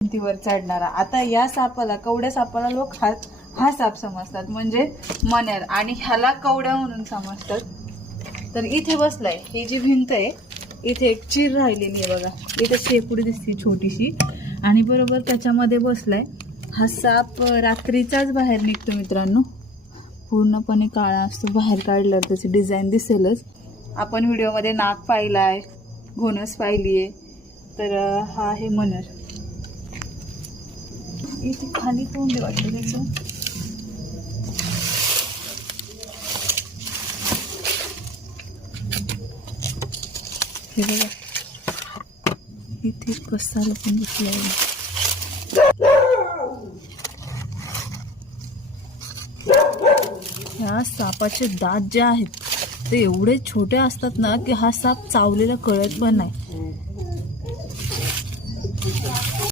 भिंतीवर चढणारा. आता या सापाला, कवड्या सापाला लोक हा साप समजतात, म्हणजे मण्यार, आणि ह्याला कवड्या म्हणून समजतात. तर इथे बसलाय. ही जी भिंत आहे इथे एक चीर राहिलेली आहे बघा, इथे शेपुडी दिसते छोटीशी, आणि बरोबर त्याच्यामध्ये बसलाय. हा साप रात्रीचाच बाहेर निघतो मित्रांनो, पूर्णपणे काळा असतो. बाहेर काढल्यावर त्याची डिझाईन दिसेलच. आपण व्हिडिओमध्ये नाग पाहिलाय, घोणस पाहिलीये, तर हा आहे मण्यार. इथे खाली तोंड वाटतं त्याचं. हे बघा इथे कसा लपून बसलाय. ह्या सापाचे दात जे आहेत ते एवढे छोटे असतात ना की हा साप चावलेला कळत पण नाही.